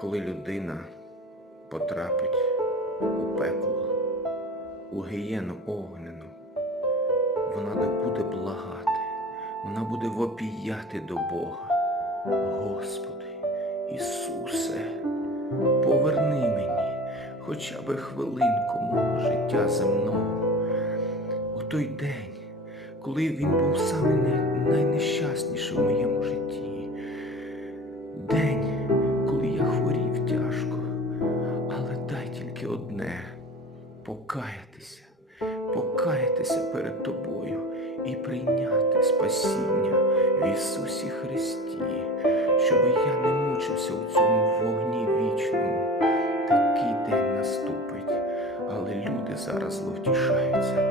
коли людина потрапить у пекло, у гієну огнену, вона не буде благати, вона буде вопіяти до Бога. Господи, Ісусе, поверни мені хоча б хвилинку мого життя земного. У той день, коли він був саме най- тільки одне покаятися, покаятися перед тобою і прийняти спасіння в Ісусі Христі, щоб я не мучився у цьому вогні вічному. Такий день наступить, але люди зараз зловтішаються